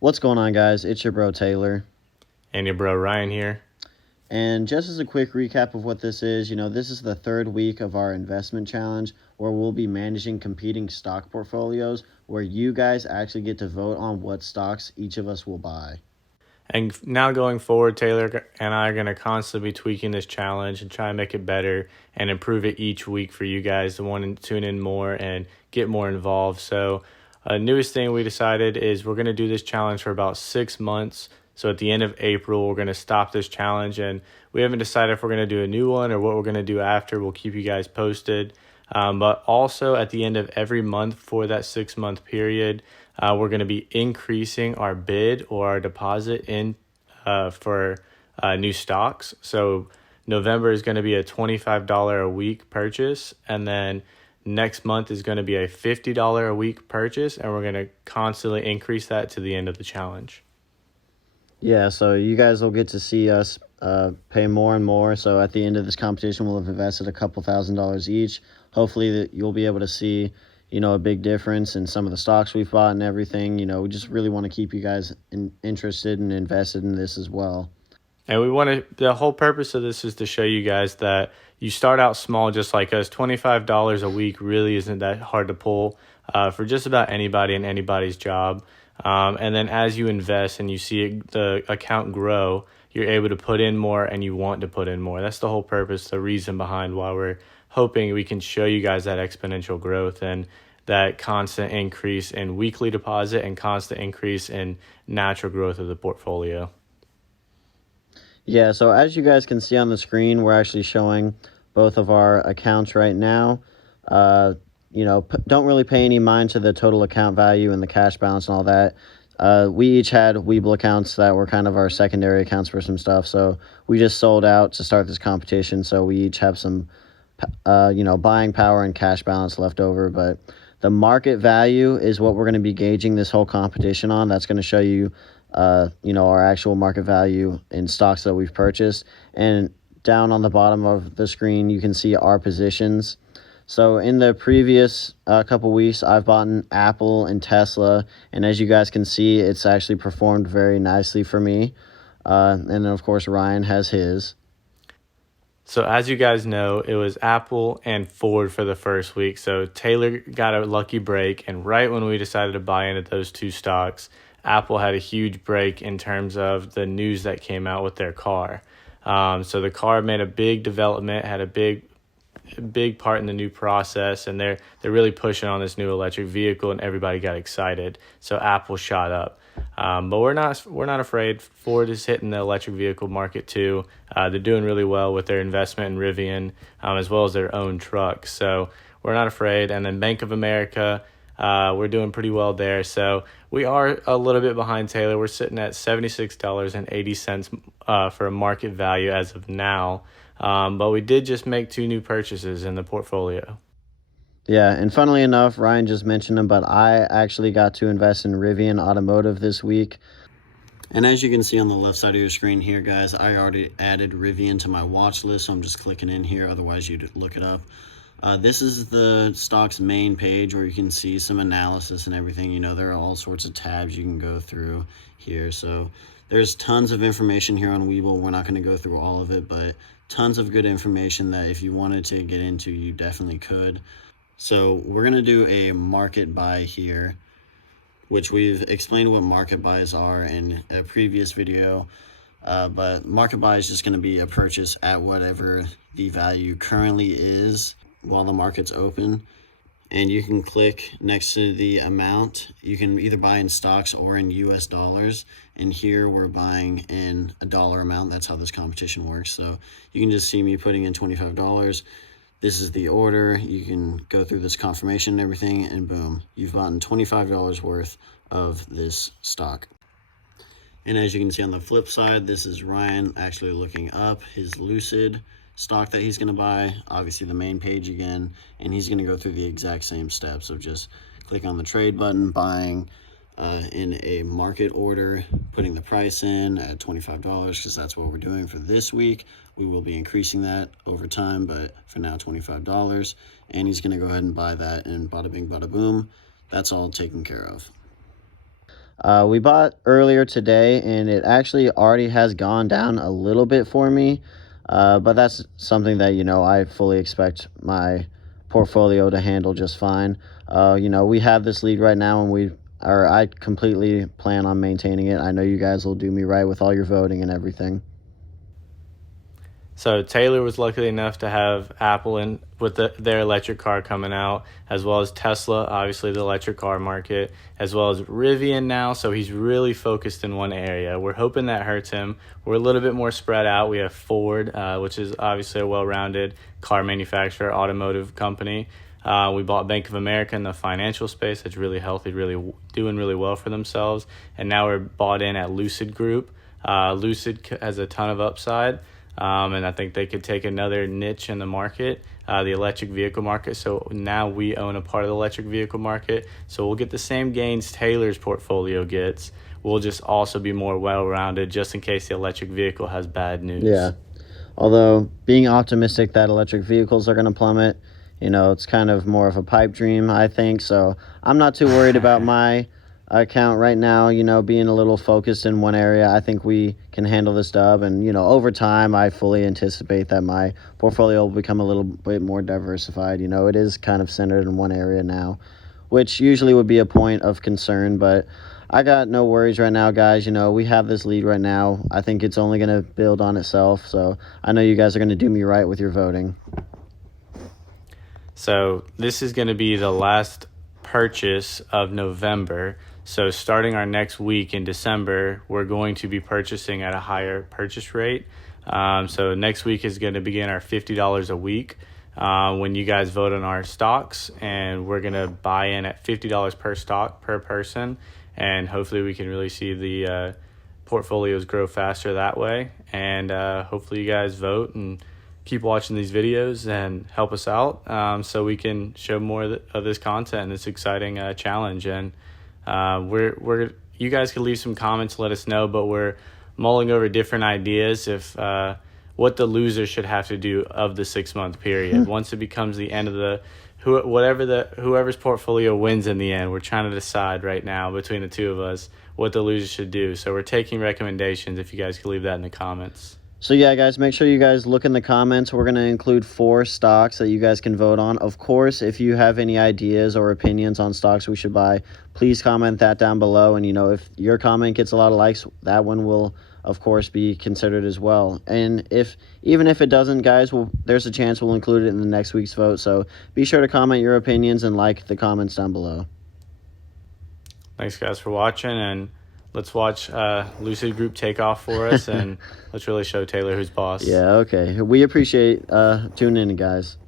What's going on, guys? It's your bro Taylor. And your bro Ryan here. And just as a quick recap of what this is, this is the third week of our investment challenge where we'll be managing competing stock portfolios where you guys actually get to vote on what stocks each of us will buy. And now going forward, Taylor and I are going to constantly be tweaking this challenge and try and make it better and improve it each week for you guys to want to tune in more and get more involved. So newest thing we decided is we're going to do this challenge for about 6 months. So at the end of April, we're going to stop this challenge, and we haven't decided if we're going to do a new one or what we're going to do after. We'll keep you guys posted. But also at the end of every month for that 6-month period, we're going to be increasing our bid or our deposit in for new stocks. So November is going to be a $25 a week purchase, and then next month is going to be a $50 a week purchase, and we're going to constantly increase that to the end of the challenge. Yeah, so you guys will get to see us pay more and more. So at the end of this competition, we'll have invested a couple $1,000s each. Hopefully that you'll be able to see, a big difference in some of the stocks we've bought and everything. We just really want to keep you guys interested and invested in this as well. And the whole purpose of this is to show you guys that you start out small just like us. $25 a week really isn't that hard to pull for just about anybody and anybody's job. And then as you invest and you see the account grow, you're able to put in more and you want to put in more. That's the whole purpose, the reason behind why we're hoping we can show you guys that exponential growth and that constant increase in weekly deposit and constant increase in natural growth of the portfolio. Yeah, so as you guys can see on the screen, we're actually showing both of our accounts right now. Don't really pay any mind to the total account value and the cash balance and all that. We each had Webull accounts that were kind of our secondary accounts for some stuff. So we just sold out to start this competition. So we each have some, buying power and cash balance left over. But the market value is what we're going to be gauging this whole competition on. That's going to show you, our actual market value in stocks that we've purchased. And down on the bottom of the screen, you can see our positions. So in the previous couple weeks, I've bought Apple and Tesla, and as you guys can see, it's actually performed very nicely for me. And then, of course, Ryan has his. So as you guys know, it was Apple and Ford for the first week. So Taylor got a lucky break, and right when we decided to buy into those two stocks, Apple had a huge break in terms of the news that came out with their car. So the car made a big development, had a big part in the new process, and they're really pushing on this new electric vehicle, and everybody got excited. So Apple shot up, but we're not afraid. Ford is hitting the electric vehicle market too. They're doing really well with their investment in Rivian, as well as their own trucks. So we're not afraid. And then Bank of America, we're doing pretty well there. So we are a little bit behind Taylor. We're sitting at $76.80 for a market value as of now. But we did just make 2 new purchases in the portfolio. Yeah, and funnily enough, Ryan just mentioned them, but I actually got to invest in Rivian Automotive this week. And as you can see on the left side of your screen here, guys, I already added Rivian to my watch list, so I'm just clicking in here. Otherwise, you'd look it up. This is the stock's main page where you can see some analysis and everything. There are all sorts of tabs you can go through here. So there's tons of information here on Webull. We're not going to go through all of it, but tons of good information that if you wanted to get into, you definitely could. So we're going to do a market buy here, which we've explained what market buys are in a previous video. But market buy is just going to be a purchase at whatever the value currently is while the market's open. And you can click next to the amount. You can either buy in stocks or in US dollars. And here we're buying in a dollar amount. That's how this competition works. So you can just see me putting in $25. This is the order. You can go through this confirmation and everything, and boom, you've bought $25 worth of this stock. And as you can see on the flip side, this is Ryan actually looking up his Lucid stock that he's going to buy, obviously the main page again, and he's going to go through the exact same steps of just click on the trade button, buying in a market order, putting the price in at $25 because that's what we're doing for this week. We will be increasing that over time, but for now $25, and he's going to go ahead and buy that, and bada bing bada boom, that's all taken care of. We bought earlier today, and it actually already has gone down a little bit for me. But that's something that, I fully expect my portfolio to handle just fine. We have this lead right now, and I completely plan on maintaining it. I know you guys will do me right with all your voting and everything. So Taylor was lucky enough to have Apple in with their electric car coming out, as well as Tesla, obviously the electric car market, as well as Rivian now. So he's really focused in one area. We're hoping that hurts him. We're a little bit more spread out. We have Ford, which is obviously a well-rounded car manufacturer, automotive company. We bought Bank of America in the financial space. That's really healthy, really doing really well for themselves. And now we're bought in at Lucid Group. Lucid has a ton of upside. And I think they could take another niche in the market, the electric vehicle market. So now we own a part of the electric vehicle market. So we'll get the same gains Taylor's portfolio gets. We'll just also be more well-rounded just in case the electric vehicle has bad news. Yeah. Although being optimistic that electric vehicles are going to plummet, it's kind of more of a pipe dream, I think. So I'm not too worried about my account right now, being a little focused in one area. I think we can handle this dub. And, over time, I fully anticipate that my portfolio will become a little bit more diversified. It is kind of centered in one area now, which usually would be a point of concern. But I got no worries right now, guys. We have this lead right now. I think it's only going to build on itself. So I know you guys are going to do me right with your voting. So this is going to be the last purchase of November. So starting our next week in December, we're going to be purchasing at a higher purchase rate. So next week is going to begin our $50 a week when you guys vote on our stocks, and we're going to buy in at $50 per stock per person, and hopefully we can really see the portfolios grow faster that way. And hopefully you guys vote and keep watching these videos and help us out so we can show more of this content and this exciting challenge. And you guys can leave some comments, let us know, but we're mulling over different ideas if what the loser should have to do of the 6-month period. Once it becomes the end of whoever's portfolio wins in the end, we're trying to decide right now between the two of us what the loser should do. So we're taking recommendations if you guys could leave that in the comments. So yeah, guys, make sure you guys look in the comments. We're going to include 4 stocks that you guys can vote on. Of course, if you have any ideas or opinions on stocks we should buy, please comment that down below. And, if your comment gets a lot of likes, that one will, of course, be considered as well. And even if it doesn't, guys, there's a chance we'll include it in the next week's vote. So be sure to comment your opinions and like the comments down below. Thanks, guys, for watching, and let's watch Lucid Group take off for us, and let's really show Taylor who's boss. Yeah, okay. We appreciate tuning in, guys.